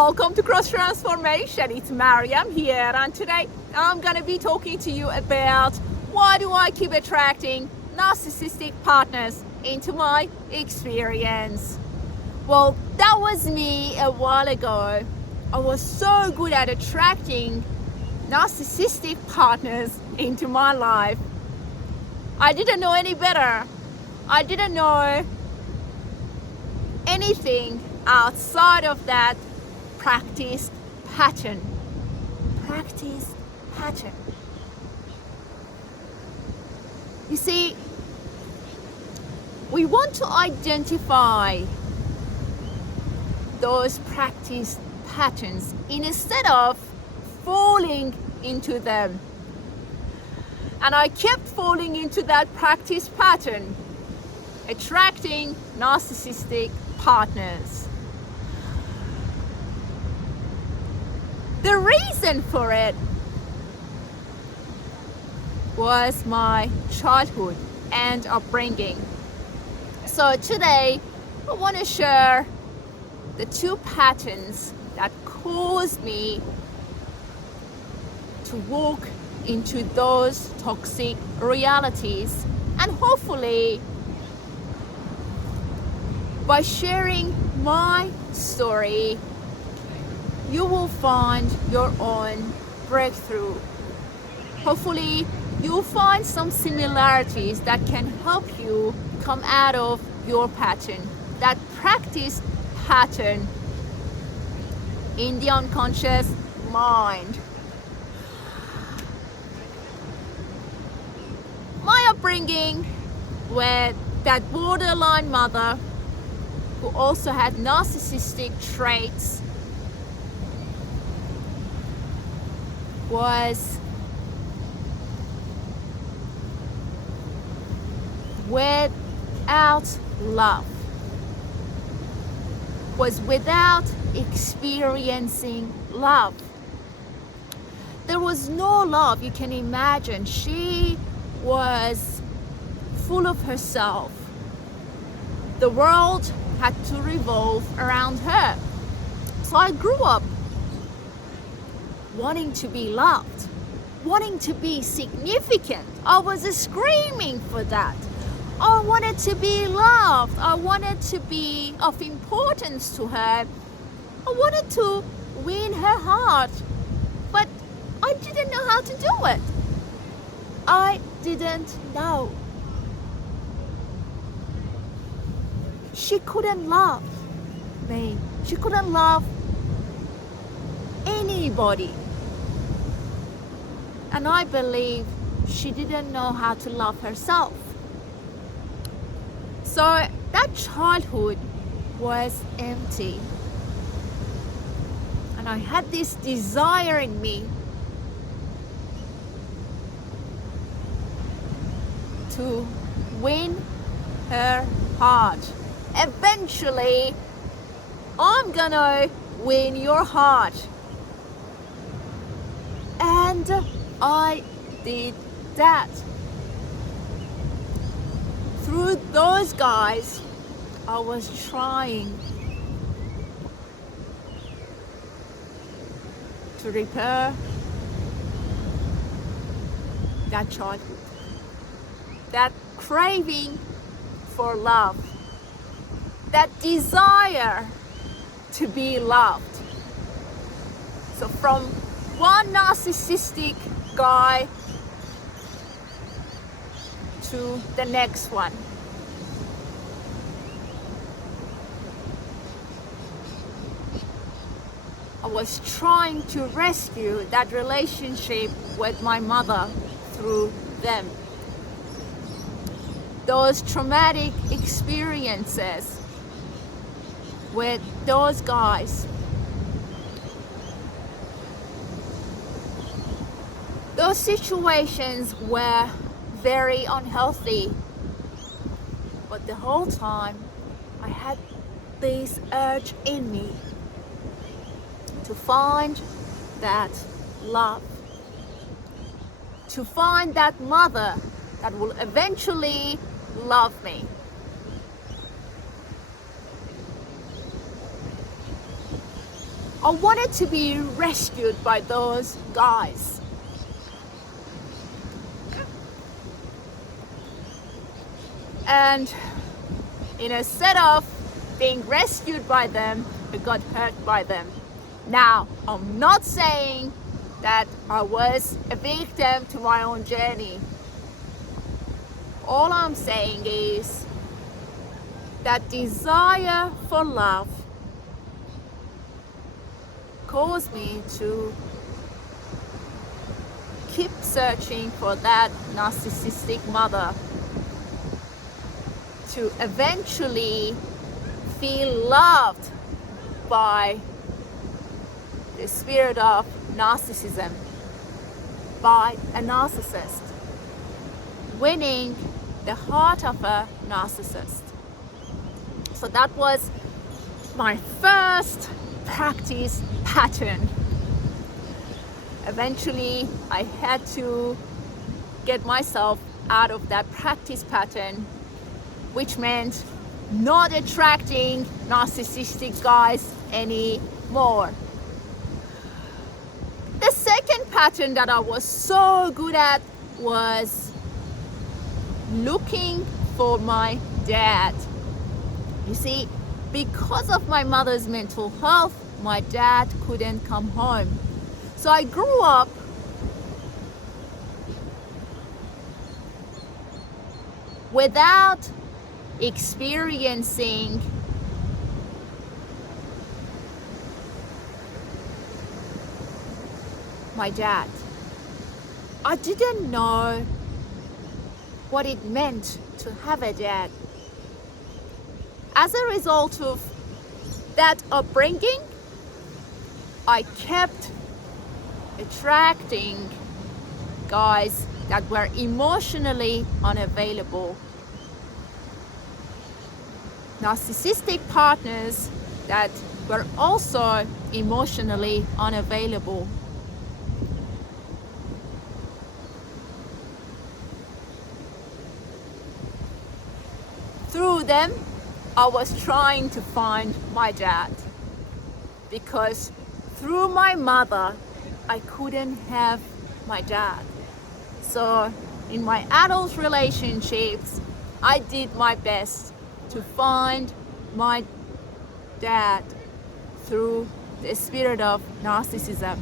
Welcome to Cross Transformation. It's Mariam here, and today I'm gonna be talking to you about why do I keep attracting narcissistic partners into my experience. Well, that was me a while ago. I was so good at attracting narcissistic partners into my life. I didn't know any better. I didn't know anything outside of that practice pattern. You see, we want to identify those practice patterns instead of falling into them. And I kept falling into that practice pattern, attracting narcissistic partners. The reason for it was my childhood and upbringing. So today I want to share the two patterns that caused me to walk into those toxic realities, and hopefully by sharing my story you will find your own breakthrough. Hopefully you'll find some similarities that can help you come out of your pattern, that practice pattern in the unconscious mind. My upbringing with that borderline mother who also had narcissistic traits was without love, was without experiencing love. There was no love. You can imagine, she was full of herself. The world had to revolve around her. So I grew up wanting to be loved, wanting to be significant. I was screaming for that. I wanted to be loved. I wanted to be of importance to her. I wanted to win her heart, but I didn't know how to do it. I didn't know. She couldn't love me. She couldn't love anybody. And I believe she didn't know how to love herself. So that childhood was empty. And I had this desire in me to win her heart. Eventually, I'm gonna win your heart. And I did that. Through those guys, I was trying to repair that childhood, that craving for love, that desire to be loved. So from one narcissistic guy to the next one. I was trying to rescue that relationship with my mother through them. Those traumatic experiences with those guys. Those situations were very unhealthy, but the whole time I had this urge in me to find that love, to find that mother that will eventually love me. I wanted to be rescued by those guys. And instead of being rescued by them, I got hurt by them. Now, I'm not saying that I was a victim to my own journey. All I'm saying is that desire for love caused me to keep searching for that narcissistic mother, to eventually feel loved by the spirit of narcissism, by a narcissist, winning the heart of a narcissist. So that was my first practice pattern. Eventually, I had to get myself out of that practice pattern, which meant not attracting narcissistic guys anymore. The second pattern that I was so good at was looking for my dad. You see, because of my mother's mental health, my dad couldn't come home. So I grew up without experiencing my dad. I didn't know what it meant to have a dad. As a result of that upbringing, I kept attracting guys that were emotionally unavailable. Narcissistic partners that were also emotionally unavailable. Through them, I was trying to find my dad, because through my mother, I couldn't have my dad. So in my adult relationships, I did my best to find my dad through the spirit of narcissism.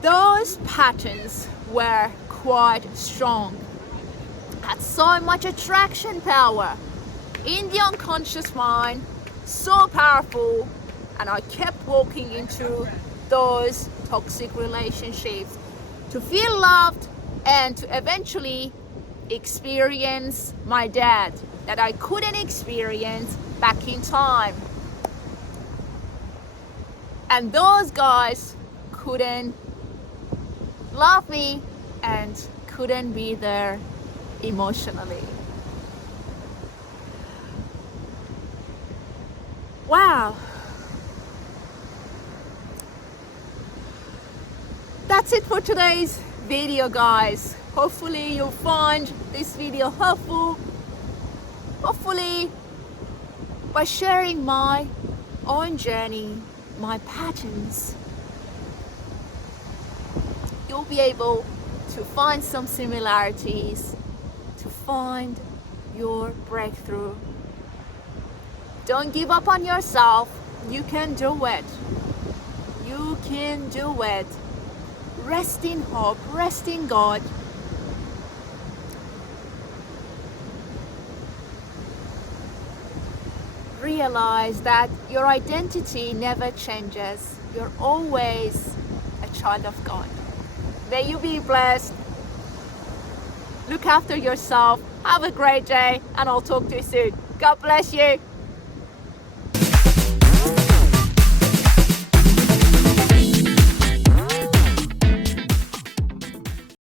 Those patterns were quite strong, had so much attraction power in the unconscious mind, so powerful, and I kept walking into those toxic relationships to feel loved and to eventually experience my dad that I couldn't experience back in time. And those guys couldn't love me and couldn't be there emotionally. Wow. That's it for today's video, guys. Hopefully you'll find this video helpful. Hopefully by sharing my own journey, my patterns, you'll be able to find some similarities, to find your breakthrough. Don't give up on yourself. You can do it. You can do it. Rest in hope, rest in God. Realize that your identity never changes. You're always a child of God. May you be blessed. Look after yourself. Have a great day, and I'll talk to you soon. God bless you.